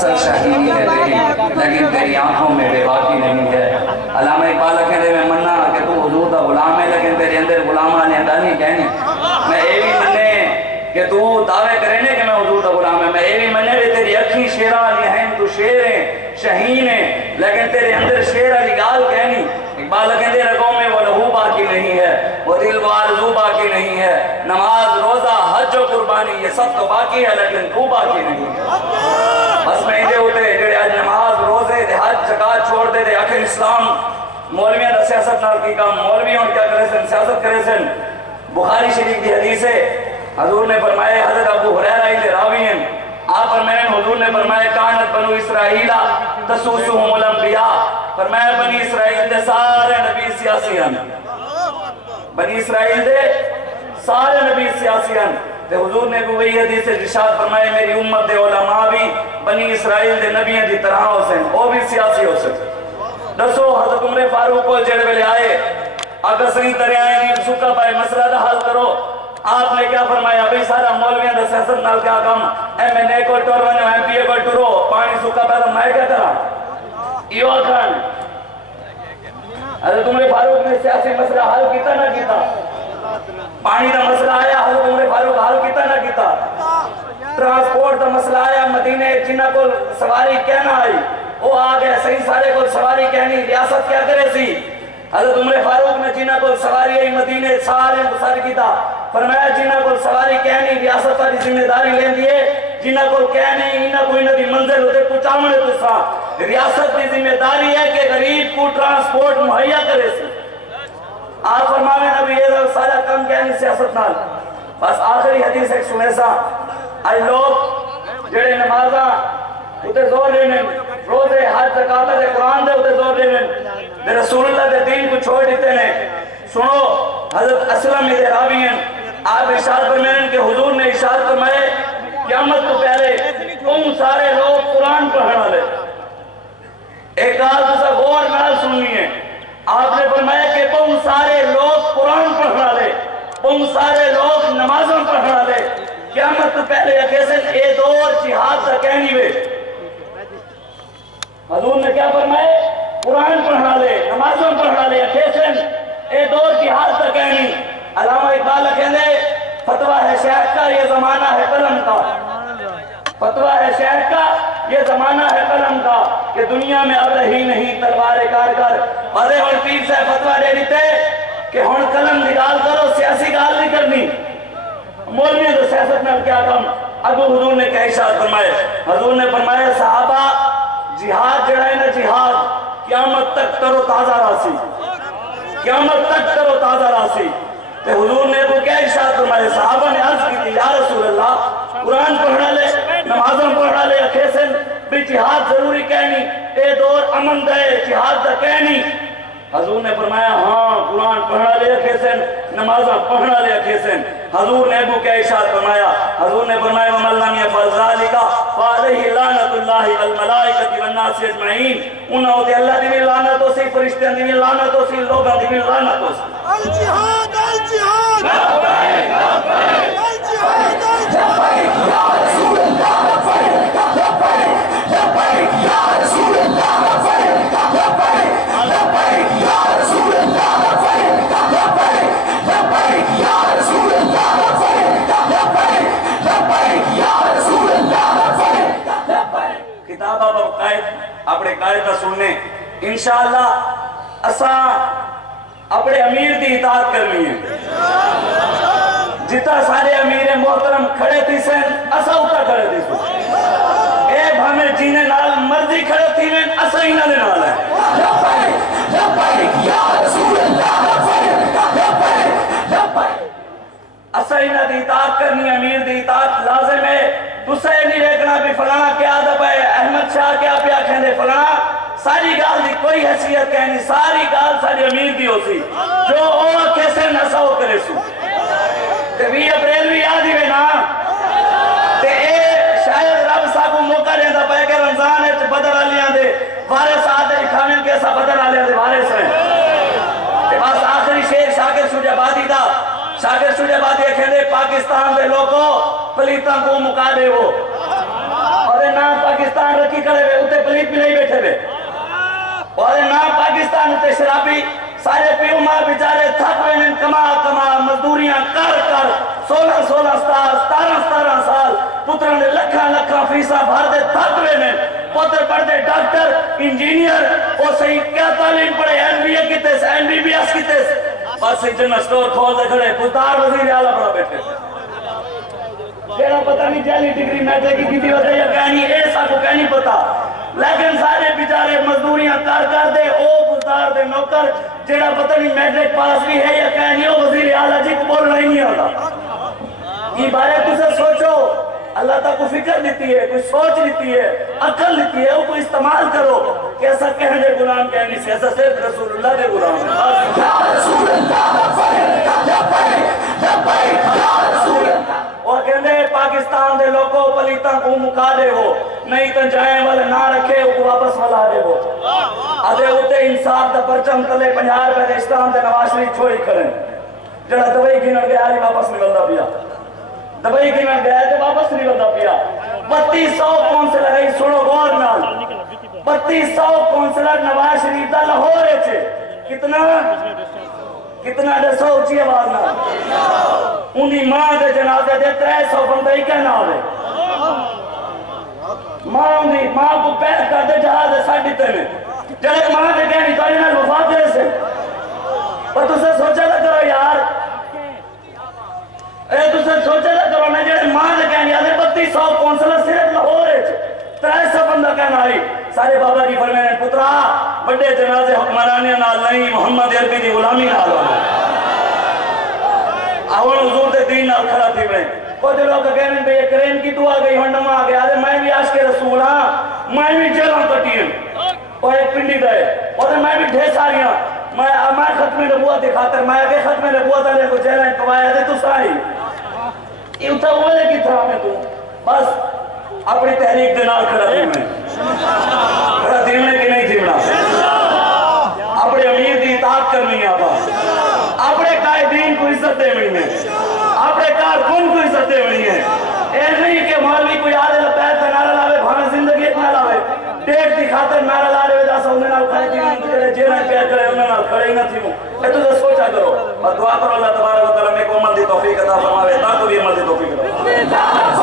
شہید ہے لیکن تیری آنکھوں میں بے باکی نہیں ہے۔ علامہ اقبال کہنے میں مننا کہ تو حضور دا غلام ہے لیکن تیرے اندر غلام آنے اندر نہیں کہنی۔ میں اے بھی مننے کہ تو دعوے کرنے کہ میں حضور دا غلام ہے، میں اے بھی مننے کہ تیری اکھی شیرہ علی ہیں، تو شیر ہیں شہین ہیں لیکن تیرے اندر شیر علی گال کہنی۔ اقبال کہنے رگوں میں وہ لہو باقی نہیں ہے، وہ دل و آرزو باقی نہیں ہے، نماز روزہ حج و قربانی یہ سب تو باقی ہے لیکن تو باقی نہیں ہے۔ بس میں دے ہوتے جڑے آج نماز روزے دے حج زکات چھوڑ دے آخر اسلام مولویوں دا سیاست نال کی کام، مولویوں کیا کرے سن سیاست کرے سن۔ بخاری شریف کی حدیث ہے، حضور نے فرمایا حضرت ابو ہریرہ کے راوی ہیں، آپ فرمائے حضور نے فرمایا کانت بنو اسرائیل تسوسهم الانبیاء، فرمایا بنی اسرائیل دے سارے نبی سیاسی ہیں، بنی اسرائیل دے سارے نبی سیاسی ہیں۔ تے حضور نے بھی وہی حدیث سے ارشاد فرمائے میری امت دے علماء بھی بنی اسرائیل دے نبیوں دی طرح ہو سن، وہ بھی سیاسی ہو سن۔ دسو حضرت عمر فاروق کو جڑے ویلے آئے اگر صحیح طرح آئے نہیں سکا پائے مسئلہ دا حل کرو، آپ نے کیا فرمایا بھئی سارا مولویوں دا سیاست نال کیا کام، ایم این اے کو ٹور ونو ایم پی اے کو ٹورو پانی سکا پائے تو میں کیا کرا یہ آکھان۔ حضرت عمر فاروق نے سیاسی مسئلہ حل کیتا نہ کیتا، پانی دا مسئلہ آیا حضرت عمر فاروق حل کیتا نہ کیتا، ٹرانسپورٹ دا مسئلہ آیا مدینے جنہ کو سواری کہنا آئی وہ آگئے صحیح سارے کو سواری کہنی ریاست کیا کرے سی، حضرت عمر فاروق نے جنہ کو سواری آئی مدینے سارے مسار کیتا، فرمایا جنہ کو سواری کہنی ریاست والی ذمہ داری لیں دیئے، جنہ کو کہنی انہ کو انہ دی منزل ہوتے پچامنے تو سا ریاست کی ذمہ داری ہے کہ غریب کو ٹرانسپورٹ مہیا کرے سی۔ آپ فرماویں نبی یہ سارا کم کہنی سیاست نال۔ بس آخری حدیث ایک سنے سا آج لوگ جڑے نمازاں اتے زور لینے روزے حج زکات دے قرآن دے اتے زور لینے دے رسول اللہ دے دین کو چھوڑ دیتے ہیں۔ سنو حضرت اسلم دے راوی ہیں، آپ ارشاد فرمائیں کہ حضور نے ارشاد فرمائے قیامت تو پہلے تم سارے لوگ قرآن پڑھنا لے۔ ایک آج دوسرا غور نال سننی ہے، آپ نے فرمایا کہ تم سارے لوگ قرآن پڑھنا لے، تم سارے لوگ نمازوں پڑھنا لے، قیامت تو پہلے اکیسن اے دور جہاد تا کہنی وے۔ حضور نے کیا فرمائے قرآن پڑھنا لے نمازوں پڑھنا لے اکیسن اے دور جہاد تا کہنی۔ علامہ اقبال کہنے فتوہ ہے شیخ کا یہ زمانہ ہے قلم کا، فتوہ ہے شیخ کا یہ زمانہ ہے قلم کا، کہ دنیا میں اب رہی نہیں تلوار کارگر، بڑے اور پیر سے فتوہ دے دیتے کہ ہن قلم نکال کرو سیاسی گال نہیں کرنی، مولوی تو سیاست میں کیا کام۔ ابو حضور نے کیا ارشاد فرمائے، حضور نے فرمایا صحابہ جہاد جڑا ہے نا جہاد قیامت تک تر و تازہ راسی، قیامت تک تر و تازہ راسی۔ تے حضور نے کو کیا ارشاد فرمائے، صحابہ نے عرض کی تھی یا رسول اللہ قرآن پڑھنا لے نمازوں پڑھنا لے اکھیسن بھی جہاد ضروری کہنی اے دور امن دے جہاد دا کہنی۔ حضور نے فرمایا ہاں قرآن پڑھنا لے اکھیسن نمازوں پڑھنا لے اکھیسن۔ حضور نے ابو کیا ارشاد فرمایا، حضور نے فرمایا وَمَن لَّمْ يَفْعَلْ ذَلِكَ فَعَلَيْهِ لَعْنَةُ اللَّهِ وَالْمَلَائِكَةِ وَالنَّاسِ أَجْمَعِينَ، انہاں ہوتے اللہ دی بھی لعنت ہو سی، فرشتیاں دی بھی لعنت ہو سی، لوگاں دی بھی لعنت ہو سی۔ الجہاد الجہاد لبیک لبیک الجہاد الجہاد یا رسول اللہ لبیک لبیک لبیک یا رسول اللہ لبیک لبیک لبیک یا رسول اللہ لبیک لبیک لبیک یا رسول اللہ لبیک لبیک لبیک یا رسول اللہ لبیک لبیک۔ کتاب آپ اپنے قائدہ سننے انشاءاللہ اساں اپنے امیر دی اطاعت کرنی ہے، جتا سارے امیر محترم کھڑے تھی سن اسا اتا کھڑے تھی سن، اے بھامے جینے نال مرضی کھڑے تھی من اسا ہی نالے نال ہے۔ لبیک لبیک یا رسول اللہ لبیک لبیک لبیک۔ اسا ہی نہ دی اطاعت کرنی، امیر دی اطاعت لازم ہے۔ تسے نہیں دیکھنا بھی فلانا کیا ادب ہے، احمد شاہ کیا پیا کہندے فلانا، ساری گال دی کوئی حیثیت کہنی، ساری گال ساری امیر دی ہو سی، جو او کیسے نسا ہو کرے سو۔ تے 20 اپریل بھی یاد ہی بے نا، تے اے شاید رب صاحب کو موقع دیندہ پائے کہ رمضان ہے بدر آلیاں دے وارث آدھے کھامن کیسا بدر آلیاں دے وارث ہیں۔ تے بس آخری شیر شاکر شجابادی دا، شاکر شجابادی کہندے پاکستان دے لوگوں پلیتاں کو مقابلے وہ اور نہ پاکستان رکھی کرے ہوئے اتے پلیت بھی نہیں بیٹھے ہوئے اور نا پاکستان اتے شرابی سارے پیو ماں بیچارے تھک وین کما مزدوریاں کر 16 سال 17 سال پتران دے لکھاں فیساں بھر دے تھک وین پتر پڑھ دے ڈاکٹر انجینئر وہ صحیح کیا تعلیم پڑھے MBA کیتے سے MBBS کیتے سے بس جنہ سٹور کھول دے کھڑے پتار وزیر اعلیٰ پڑھا بیٹھے تیرا پتہ نہیں جیلی ڈگری میٹرک کی تھی وجہ یا کہنی ایسا کو کہنی پتا لیکن سارے بیچارے مزدوریاں کر دے او گزار دے نوکر جیڑا پتہ نہیں میٹرک پاس بھی ہے یا کہنی او وزیر اعلیٰ جی کو بولنا ہی نہیں آتا یہ بارے تُسے سوچو اللہ تعالیٰ کو فکر دیتی ہے کوئی سوچ دیتی ہے عقل دیتی ہے وہ کو استعمال کرو کیسا کہنے غلام کہنی سے ایسا صرف رسول اللہ دے غلام ہے یا رسول اللہ وہ کہنے پاکستان دے لوگوں پلیتاں کو مکا دے ہو نہیں تو جائیں والے نہ رکھے وہ واپس ملا دے ہو آدھے ہوتے انصاف دا پرچم تلے 50 روپے دے اسلام دے نواز شریف چھوڑی کریں جڑا دبئی کی نہ گیا نہیں واپس نکلتا پیا دبئی کی نہ گیا تو واپس نکلتا پیا 3200 کونسلر ہے سنو غور نال 3200 کونسلر نواز شریف دا لاہور ہے کتنا دسو اچھی آواز نہ انہی ماں دے جنازے دے 300 بندہ ہی کہنا ہوئے ماں کو پیر کر دے جہاز دے ساڑھ دیتے میں جڑے ماں دے کہنی تو انہیں وفات دے سے پر تُسے سوچا تھا کرو یار تُسے سوچا تھا کرو میں جڑے ماں دے کہنی آدھے 3200 کونسلر صرف لاہور ہے 300 بندہ کہنا آئی سارے بابا جی فرمائے پترا بڑے جنازے حکمرانی نال نہیں محمد عربی دی غلامی نال آوان حضور دے دین نال کھڑا تھی میں کچھ لوگ کہنے بے کرین کی تو آگئی ہنڈم آگئی آدھے میں بھی عاشق رسول ہاں میں بھی جیلوں کٹی ہوں اور ایک پنڈی دے اور میں بھی ڈھیر ساری ہوں میں ختم نبوت دی خاطر میں آگے ختم نبوت علیہ کو جیلیں کمایا دے تو سائی یہ اتھا ہوئے لے کی تھا میں تو بس اپنی تحریک دے نال کھڑا تھی میں کھڑا تھی میں کہ نہیں تھی بنا اپنے امیر دی اطاعت کرنی ہے آبا اپنے قائدین کو عزت دے منی ہے اپنے کارکن کو عزت دے منی ہے اے نہیں کہ مولوی کوئی آدھے لپیت کا نعرہ لاوے بھانے زندگی اتنا لاوے ڈیٹ دی خاطر نعرہ لا رہے دا سا انہیں نال کھڑے تھی جڑے جیلیں پیار کرے انہیں نال کھڑے ہی نہ تھی اے تو سوچا کرو اور دعا کرو اللہ تبارک و تعالیٰ میں کو عمل دی توفیق عطا فرماوے تاکہ بھی عمل دی توفیق عطا